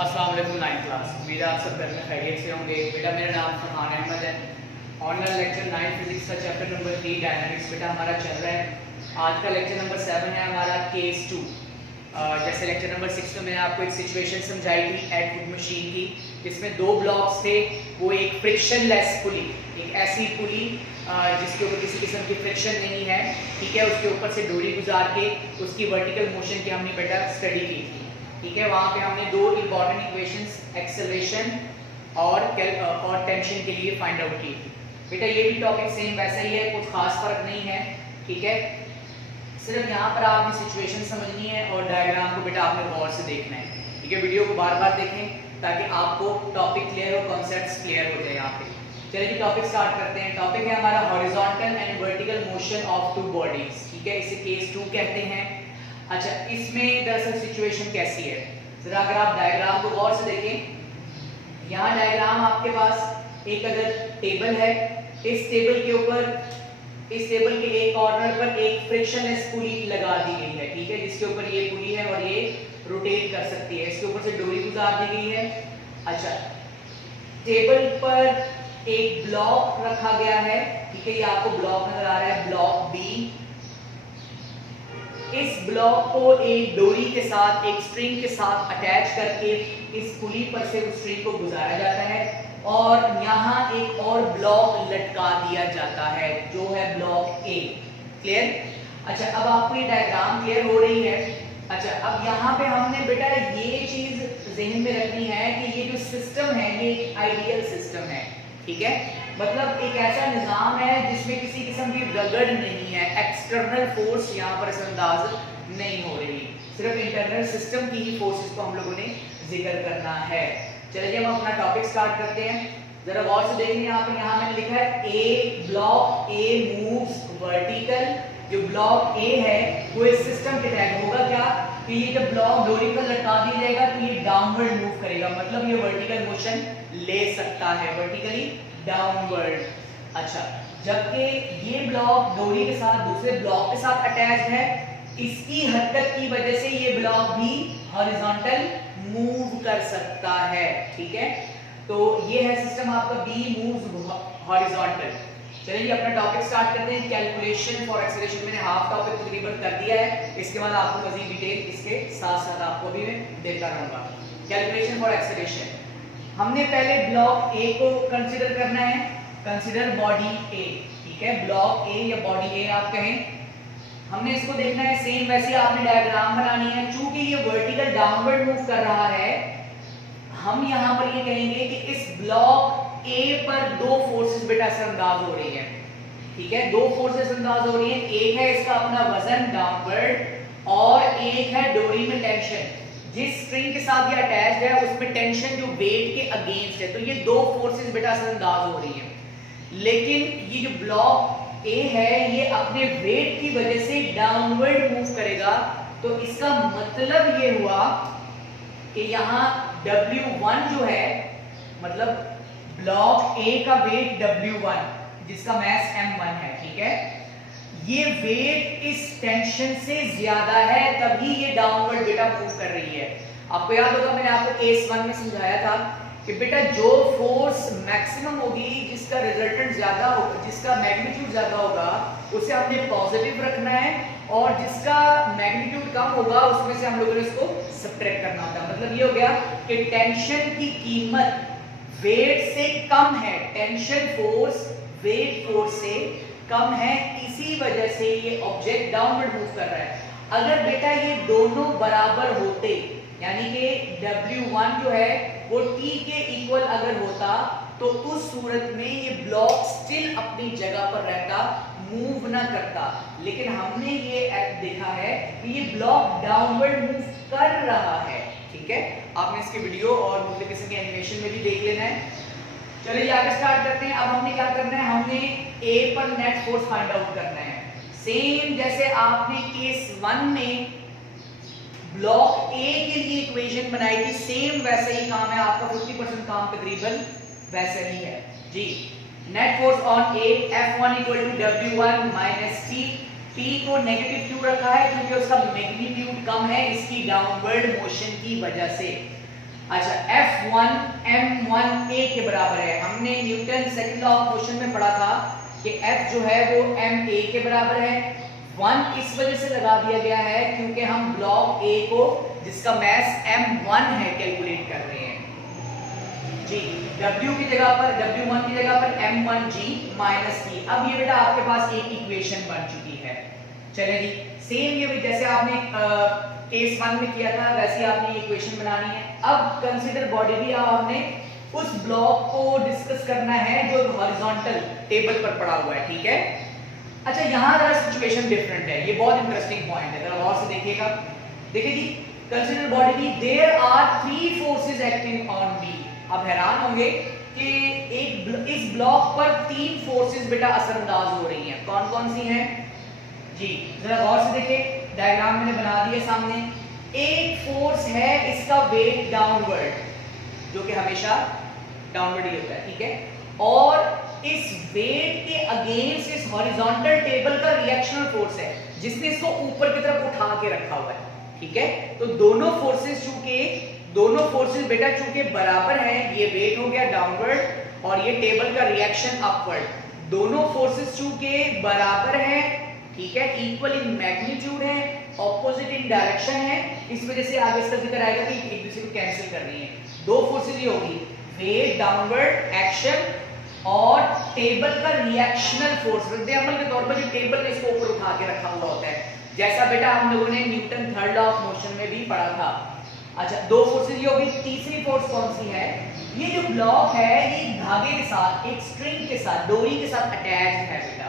अस्सलाम वालेकुम 9th class. उम्मीद है आप सब घर में खैरियत से होंगे। बेटा मेरा नाम फरहान अहमद है। ऑनलाइन लेक्चर 9 फिजिक्स का चैप्टर नंबर 3 डायनामिक्स बेटा हमारा चल रहा है। आज का लेक्चर नंबर 7 है हमारा केस 2। जैसे लेक्चर नंबर 6 में मैंने आपको एक सिचुएशन समझाई थी एटवुड मशीन की, जिसमें दो ब्लॉक्स थे। वो एक फ्रिक्शनलेस पुली, एक ऐसी पुली जिसके ऊपर किसी किस्म की फ्रिक्शन नहीं है, ठीक है, उसके ऊपर से डोरी गुजार के उसकी वर्टिकल मोशन की हमने बेटा स्टडी की थी, ठीक है। वहाँ पे हमने दो इंपॉर्टेंट इक्वेशंस एक्सेलरेशन और टेंशन के लिए फाइंड आउट की थी। बेटा ये भी टॉपिक सेम वैसा ही है, कुछ खास फर्क नहीं है, ठीक है। सिर्फ यहाँ पर आपने सिचुएशन समझनी है और डायग्राम को बेटा आपने गौर से देखना है, ठीक है। वीडियो को बार बार देखें ताकि आपको टॉपिक क्लियर और कॉन्सेप्ट्स क्लियर हो जाए। यहाँ पे चलिए टॉपिक स्टार्ट करते हैं। टॉपिक है हमारा horizontal and vertical motion of two bodies, ठीक है, इसे केस 2 कहते हैं। अच्छा, इसमें दरअसल सिचुएशन कैसी है, जरा अगर आप डायग्राम को गौर से देखें। यहाँ डायग्राम आपके पास एक अगर टेबल है, इस टेबल के ऊपर, इस टेबल के एक कॉर्नर पर एक फ्रिक्शनलेस पुली लगा दी गई है, ठीक है, जिसके ऊपर ये पुली है और ये रोटेट कर सकती है। इसके ऊपर से डोरी गुजार दी गई है। अच्छा, टेबल पर एक ब्लॉक रखा गया है, ठीक है, ये आपको ब्लॉक नजर आ रहा है, ब्लॉक बी। इस ब्लॉक को एक डोरी के साथ, एक स्ट्रिंग के साथ अटैच करके इस पुली पर से उस स्ट्रिंग को गुजारा जाता है और यहाँ एक और ब्लॉक लटका दिया जाता है जो है ब्लॉक ए। क्लियर? अच्छा, अब आपको ये डायग्राम क्लियर हो रही है। अच्छा, अब यहाँ पे हमने बेटा ये चीज ज़हन में रखनी है कि ये जो सिस्टम है ये एक आइडियल सिस्टम है, ठीक है, मतलब एक ऐसा निजाम है जिसमें किसी किस्म की रगड़ नहीं है, एक्सटर्नल फोर्स यहाँ पर असरअंदाज नहीं हो रही, सिर्फ इंटरनल सिस्टम की ही फोर्सेस को हम लोगों ने जिक्र करना है। चलिए हम अपना टॉपिक स्टार्ट करते हैं। जरा गौर से देखिए, यहाँ मैंने लिखा है ए ब्लॉक ए मूव्स वर्टिकल। जो ब्लॉक ए है वो इस सिस्टम के तहत होगा क्या कि ये जब ब्लॉक डोरी पर लटका दिया जाएगा तो ये डाउनवर्ड मूव करेगा, मतलब ये वर्टिकल मोशन ले सकता है, वर्टिकली डाउनवर्ड। अच्छा, जबकि ये ब्लॉक डोरी के साथ दूसरे ब्लॉक के साथ अटैच्ड है, इसकी हरकत की वजह से ये ब्लॉक भी हॉरिजॉन्टल मूव कर सकता है, ठीक है। तो ये है सिस्टम आपका बी मूव्स हॉरिजॉन्टल। चलिए अपना टॉपिक स्टार्ट करते हैं। कैलकुलेशन फॉर एक्सेलरेशन मैंने हाफ टॉपिक तकरीबन कर दिया है, इसके बाद आपको मजीद डिटेल इसके साथ साथ आपको भी मैं देता रहूंगा। कैलकुलेशन फॉर एक्सेलरेशन, हमने पहले ब्लॉक ए को कंसीडर करना है, कंसीडर बॉडी ए, ठीक है, ब्लॉक ए या बॉडी ए आप कहें। हमने इसको देखना है सेम वैसे आपने डायग्राम बनानी है। चूंकि ये वर्टिकल डाउनवर्ड मूव कर रहा है, हम यहाँ पर ये कहेंगे कि इस ब्लॉक ए पर दो फोर्सेस बेटा असरअंदाज हो रही है, ठीक है, दो फोर्सेस अंदाज हो रही है। एक है इसका अपना वजन डाउनवर्ड और एक है डोरी में टेंशन। जिस स्ट्रिंग के साथ ये अटैच्ड है उसमें टेंशन जो वेट के अगेंस्ट है, तो ये दो फोर्सेस बेटा असरअंदाज हो रही है। लेकिन ये जो ब्लॉक ए है ये अपने वेट की वजह से डाउनवर्ड मूव करेगा, तो इसका मतलब ये हुआ कि यहाँ W1 जो है, मतलब ब्लॉक ए का वेट W1 जिसका मास M1 है, ठीक है, ये वेट इस टेंशन से ज्यादा है, तभी ये डाउनवर्ड बेटा मूव कर रही है। आपको याद होगा मैंने आपको केस 1 में समझाया था कि बेटा जो फोर्स मैक्सिमम होगी, जिसका रिजल्टेंट ज्यादा होगा, जिसका मैग्नीट्यूड ज्यादा होगा, उसे हमने पॉजिटिव रखना है और जिसका मैग्नीट्यूड कम होगा उसमें से हम लोगों ने इसको सब्ट्रैक्ट करना होता है। मतलब ये हो गया कि टेंशन की कीमत वेट से कम है, टेंशन फोर्स वेट फोर्स से कम है, इसी वजह से ये ऑब्जेक्ट डाउनवर्ड मूव कर रहा है। अगर बेटा ये दोनों बराबर होते, यानी कि W1 जो है वो T के इक्वल अगर होता, तो उस सूरत में ये ब्लॉक स्टिल अपनी जगह पर रहता, मूव ना करता। लेकिन हमने ये देखा है कि ये ब्लॉक डाउनवर्ड मूव कर रहा है, ठीक है। आपने इसके वीडियो और मुख्तलिफ किस्म के एनिमेशन में भी देख लेना है। चलिए आगे स्टार्ट करते हैं। अब हमने क्या करना है, हमने ए पर नेट फोर्स फाइंड आउट करना है। सेम जैसे आपने केस 1 में ब्लॉक ए के लिए इक्वेशन बनाई थी, सेम वैसे ही काम है आपका। 50% काम तकरीबन वैसे ही है जी। Net force on a F1 = W1 - T। T को नेगेटिव क्यों रखा है? क्योंकि उसका मैग्नीट्यूड कम है इसकी डाउनवर्ड मोशन की वजह से। अच्छा F1 m1a के बराबर है। हमने Newton second law of motion में पढ़ा था कि F जो है वो ma के बराबर है। 1 इस वजह से लगा दिया गया है क्योंकि हम ब्लॉक A को जिसका मास m1 है कैलकुलेट कर रहे हैं जी। W की जगह पर W1 की जगह पर m1g माइनस t। अब ये बेटा आपके पास एक इक्वेशन बन चुकी है। चले जी, सेम ये भी जैसे आपने केस 1 में किया था वैसे आपने ये इक्वेशन बनानी है। अब कंसीडर बॉडी भी हमने उस ब्लॉक को डिस्कस करना है जो हॉरिजॉन्टल टेबल पर पड़ा हुआ है, ठीक है। अच्छा यहाँ जरा सिचुएशन डिफरेंट है, ये बहुत इंटरेस्टिंग पॉइंट है, जरा गौर से देखिएगा। देखिए जी, consider body B there are 3 forces acting on B. अब हैरान होंगे कि इस ब्लॉक पर 3 फोर्सेस बेटा असरअंदाज हो रही हैं। कौन कौन सी हैं जी, जरा गौर से देखिए, डायग्राम मैंने बना दिया सामने। एक फोर्स है इसका वेट डाउनवर्ड जो कि हमेशा डाउनवर्ड ही होता है, ठीक है। और इस वेट के अगेंस्ट इस हॉरिजॉन्टल टेबल का रिएक्शनल फोर्स है जिसने इसको ऊपर की तरफ उठा के रखा हुआ है, ठीक है। तो दोनों फोर्सेस बेटा चूंकि बराबर हैं, ये वेट हो गया डाउनवर्ड और ये टेबल का रिएक्शन अपवर्ड। दोनों फोर्सेस चूंकि बराबर हैं, ठीक है, इक्वल इन मैग्नीट्यूड है, ऑपोजिट इन डायरेक्शन है, इस वजह से आगे इसका जिक्र आएगा कि एक दूसरे को कैंसिल कर रही है। दो फोर्सेस ही होगी, वेट डाउनवर्ड एक्शन और टेबल का रिएक्शनल फोर्स। रद्द-ए-अमल के तौर पर जो टेबल ने इसको ऊपर उठा के रखा हुआ होता है, जैसा बेटा हम लोगों ने Newton third law of motion में भी पढ़ा था। अच्छा, दो फोर्सेस ही होगी। तीसरी फोर्स कौन सी है? ये जो ब्लॉक है ये धागे के साथ, एक स्ट्रिंग के साथ, डोरी के साथ अटैच है बेटा।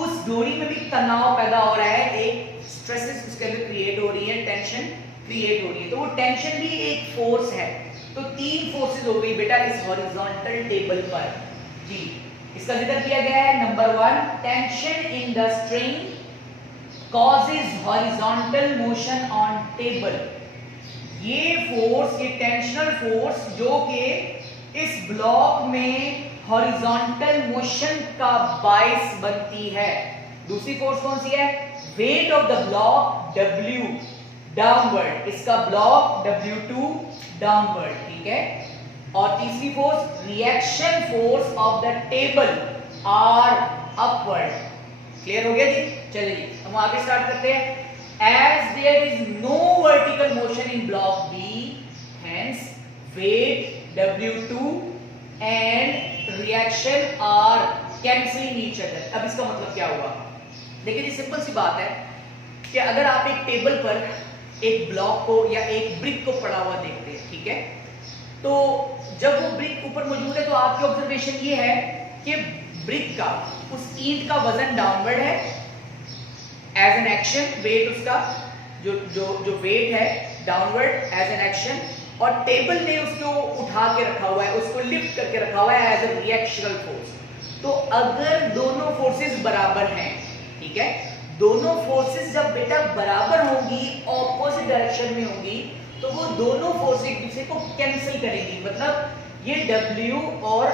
उस डोरी में भी तनाव पैदा हो रहा है, एक स्ट्रेसेस उसके अंदर क्रिएट हो रही है, टेंशन क्रिएट हो रही है, तो वो टेंशन भी एक फोर्स है। तो 3 फोर्सेस हो गई बेटा इस हॉरिजॉन्टल टेबल पर जी। इसका जिक्र किया गया है। Number 1, tension in the string causes horizontal motion on table। ये फोर्स, ये टेंशनल फोर्स जो कि इस ब्लॉक में हॉरिजॉन्टल मोशन का बाइस बनती है। दूसरी फोर्स कौन सी है? Weight of the block W downward, इसका ब्लॉक W2 डाउनवर्ड, ठीक है। और तीसरी force reaction force of the table R upward. Clear हो गया जी? चलिए जी, हम आगे स्टार्ट करते हैं। As there is no vertical motion in block B, hence weight W2 and reaction are cancelling each other। अब इसका मतलब क्या हुआ? देखिए जी, सिंपल सी बात है कि अगर आप एक टेबल पर एक ब्लॉक को या एक ब्रिक को पड़ा हुआ देखते हैं, ठीक है, तो जब वो ब्रिक ऊपर मौजूद है तो आपकी ऑब्जर्वेशन ये है कि ब्रिक का, उस ईंट का वजन डाउनवर्ड है एज एन एक्शन, वेट उसका जो वेट है डाउनवर्ड एज एन एक्शन, और टेबल ने उसको उठा के रखा हुआ है, उसको लिफ्ट करके रखा हुआ है एज ए रिएक्शनल फोर्स। तो अगर दोनों फोर्सेस बराबर हैं, ठीक है, दोनों फोर्सेस जब बेटा बराबर होंगी, ऑपोजिट डायरेक्शन में होंगी, तो वो दोनों फोर्स एक दूसरे को कैंसिल करेंगी। मतलब ये W और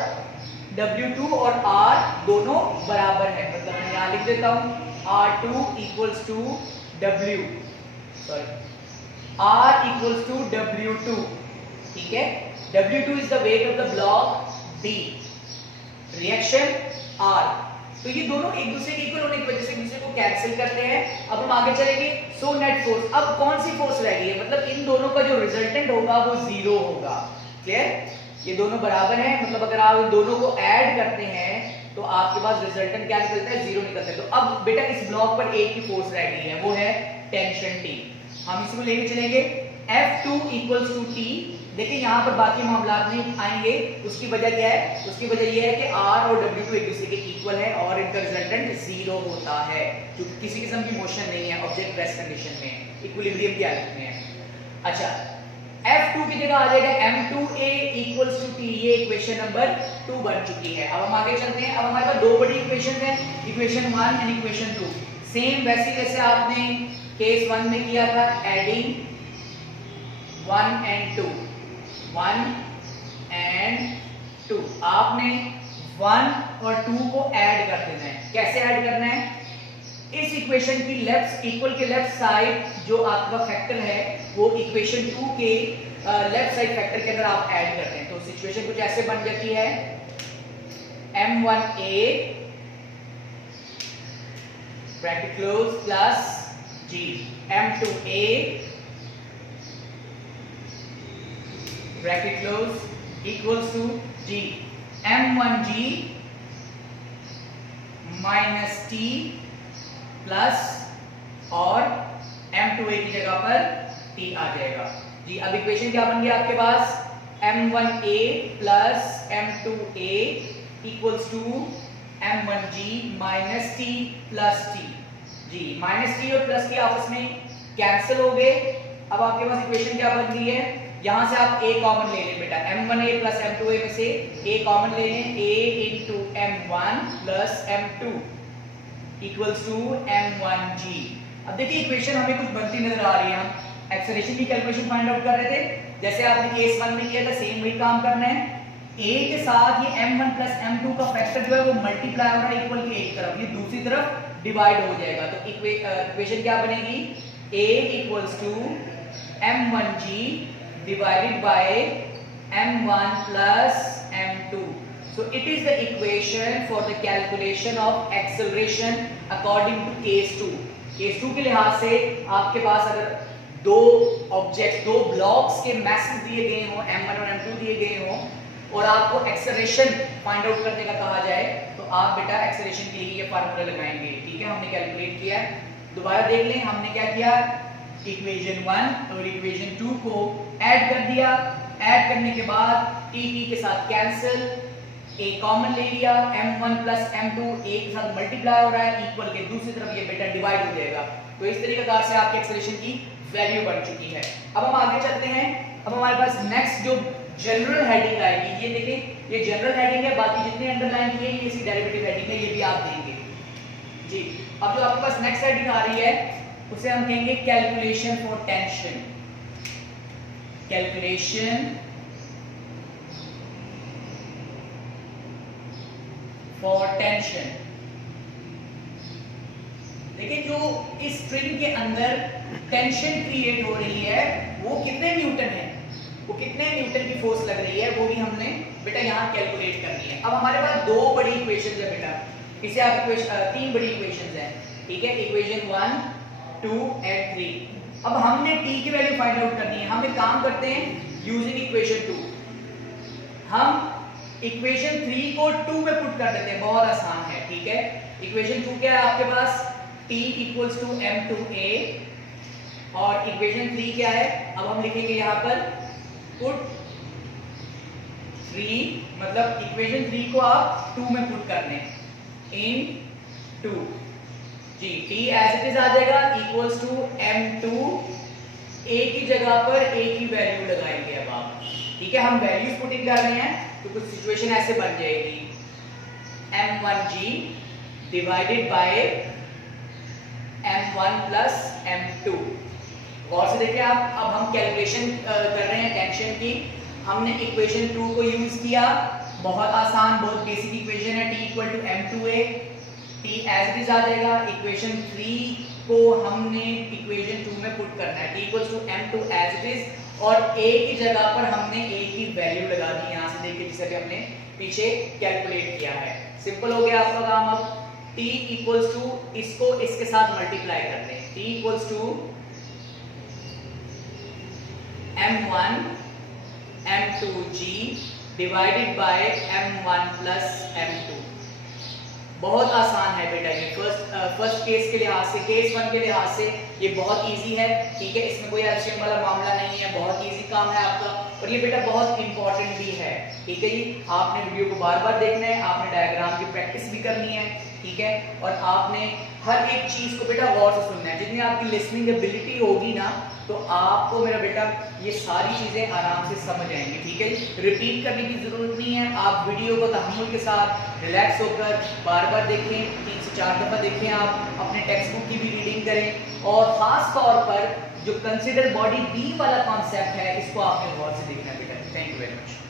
W2 और R दोनों बराबर है। मतलब मैं यहां लिख देता हूं R2 equals to W, sorry, R equals to W2, ठीक है। W2 is the weight of the block D, reaction R। तो ये दोनों एक दूसरे के इक्वल होने की वजह से एक दूसरे को कैंसिल करते हैं। अब हम आगे चलेंगे। सो नेट फोर्स, अब कौन सी फोर्स रह गई है? मतलब इन दोनों का जो रिजल्टेंट होगा वो 0 होगा। क्लियर? ये दोनों बराबर हैं, मतलब अगर आप इन दोनों को ऐड करते हैं तो आपके पास रिजल्टेंट क्या निकलता है? 0 निकलता है। तो अब बेटा इस ब्लॉक पर एक ही फोर्स रह गई है, वो है टेंशन T। हम इसको लेके चलेंगे F2 equals to T। देखिए यहाँ पर बाकी मामला नहीं आएंगे। उसकी वजह क्या है? उसकी वजह यह है कि R और W2 एक दूसरे के इक्वल है और इनका रिजल्टेंट 0 होता है, क्योंकि किसी किस्म की मोशन नहीं है, ऑब्जेक्ट रेस्ट कंडीशन में, इक्विलिब्रियम की हालत में है। अच्छा, F2 की जगह आ जाएगा M2A equals to T। ये इक्वेशन नंबर 2 बन चुकी है। अब हम आगे चलते हैं। अब हमारे पास दो बड़ी इक्वेशन है, इक्वेशन 1 एंड इक्वेशन 2। सेम वैसे जैसे आपने केस 1 में किया था, एडिंग 1 and 2, 1 and 2। आपने 1 और 2 को ऐड कर देना है। कैसे ऐड करना है? इस इक्वेशन की लेफ्ट, इक्वल के लेफ्ट साइड जो आपका फैक्टर है वो इक्वेशन 2 के लेफ्ट साइड फैक्टर के अंदर आप ऐड करते हैं। तो सिचुएशन कुछ ऐसे बन जाती है, m1a bracket close plus g, m2a bracket close equals to g, m1g minus t plus और m2a की जगह पर t आ जाएगा जी। अब इक्वेशन क्या बन गया आपके पास, m1a plus m2a equals to m1g minus t plus t जी। माइनस t और प्लस t आपस में कैंसिल हो गए। अब आपके पास इक्वेशन क्या बन गई है, यहां से आप a कॉमन ले लें बेटा, m1a प्लस m2a में से a कॉमन ले लें, a into m1 plus m2 equals to m1g। अब देखिए इक्वेशन हमें कुछ बनती नजर आ रही है। हम एक्सेलरेशन की कैलकुलेशन फाइंड आउट कर रहे थे, जैसे आपने केस 1 में किया था, सेम वही काम करना है। a के साथ ये m1 प्लस m2 का फैक्टर जो है वो मल्टीप्लाई हो रहा है इक्वल की एक तरफ, ये दूसरी तरफ डिवाइड हो जाएगा। तो इक्वेशन क्या बनेगी, a equals to m1g divided by m1 plus m2. So it is the equation for the calculation of acceleration according to case 2. Case 2 के लिहाज से आपके पास अगर दो ऑब्जेक्ट, दो ब्लॉक्स के मैसेज दिए गए हों, m1 और m2 दिए गए हों, और आपको एक्सेलरेशन फाइंड आउट करने का कहा जाए, तो आप बेटा एक्सेलरेशन के लिए ये फार्मूला लगाएंगे। ठीक है, हमने कैलकुलेट किया है, दोबारा देख लें। हमने क्या किया, इक्वेशन 1 और इक्वेशन 2 को ऐड कर दिया। ऐड करने के बाद t के साथ कैंसिल, a कॉमन ले लिया, m1 प्लस m2 a के साथ मल्टीप्लाई हो रहा है, इक्वल के दूसरी तरफ ये बेटा डिवाइड हो जाएगा। तो इस तरीके से आपके एक्सेलरेशन की वैल्यू बन चुकी है। अब हम आगे चलते हैं। अब हमारे पास नेक्स्ट जो जनरल हेडिंग आएगी, ये देखें, ये जनरल हेडिंग है, बाकी जितने अंडरलाइन किए ये इसकी डेरिवेटिव हेडिंग है, ये भी आप देंगे जी। अब जो आपके पास नेक्स्ट हेडिंग आ रही है उसे हम कहेंगे calculation for tension. Calculation for tension. देखिए जो इस स्ट्रिंग के अंदर टेंशन क्रिएट हो रही है वो कितने न्यूटन है, वो कितने न्यूटन की फोर्स लग रही है, वो भी हमने बेटा यहाँ कैलकुलेट करनी है। अब हमारे पास दो बड़ी इक्वेशंस है बेटा, इसे आप तीन बड़ी इक्वेशंस हैं। ठीक है, इक्वेशन 1, 2 एंड 3। अब हमने t की वैल्यू फाइंड आउट करनी है। हम एक काम करते हैं, यूजिंग इक्वेशन 2 हम इक्वेशन 3 को 2 में पुट कर देते हैं, बहुत आसान है। ठीक है, इक्वेशन 2 क्या है आपके पास, t इक्वल्स टू m2a, और इक्वेशन 3 क्या है, अब हम लिखेंगे यहाँ पर पुट 3, मतलब इक्वेशन 3 को आप 2 में पुट करने इन 2 जी। t एज इट इज आ जाएगा इक्वल्स टू m2, a की जगह पर a की वैल्यू लगाएंगे अब आप। ठीक है, हम वैल्यूज पुटिंग कर रहे हैं तो कुछ सिचुएशन ऐसे बन जाएगी, m1g divided by m1 plus m2। गौर से देखिए आप, अब हम कैलकुलेशन कर रहे हैं टेंशन की। हमने इक्वेशन 2 को यूज किया, बहुत आसान, बहुत बेसिक इक्वेशन है, t equal to m2a, t as it is आ जाएगा। इक्वेशन 3 को हमने इक्वेशन 2 में पुट करना है, t equals to m2 as it is, और a की जगह पर हमने a की वैल्यू लगा दी, यहां से देखिए जिसे हमने पीछे कैलकुलेट किया है। सिंपल हो गया आपका काम। अब t इक्वल्स टू, इसको इसके साथ मल्टीप्लाई कर दें, t equals to m1 m2g divided by m1 plus m2। बहुत आसान है बेटा ये, फर्स्ट केस के लिहाज से, केस 1 के लिहाज से ये बहुत इजी है। ठीक है, इसमें कोई एलसीएम वाला मामला नहीं है, बहुत इजी काम है आपका, और ये बेटा बहुत इंपॉर्टेंट भी है। ठीक है जी, आपने वीडियो को बार बार देखना है, आपने डायग्राम की प्रैक्टिस भी करनी है। ठीक है, और आपने हर एक चीज को बेटा गौर से सुनना है। जितनी आपकी लिसनिंग एबिलिटी होगी ना, तो आपको मेरा बेटा ये सारी चीजें आराम से समझ आएंगी। ठीक है, रिपीट करने की जरूरत नहीं है, आप वीडियो को तहम्मुल के साथ रिलैक्स होकर बार बार देखें, 3 से 4 दफा देखें, आप अपने टेक्स्ट बुक की भी रीडिंग करें, और खास तौर पर जो कंसिडर बॉडी बी वाला कॉन्सेप्ट है इसको आपने गौर से देखना है बेटा। Thank you very much.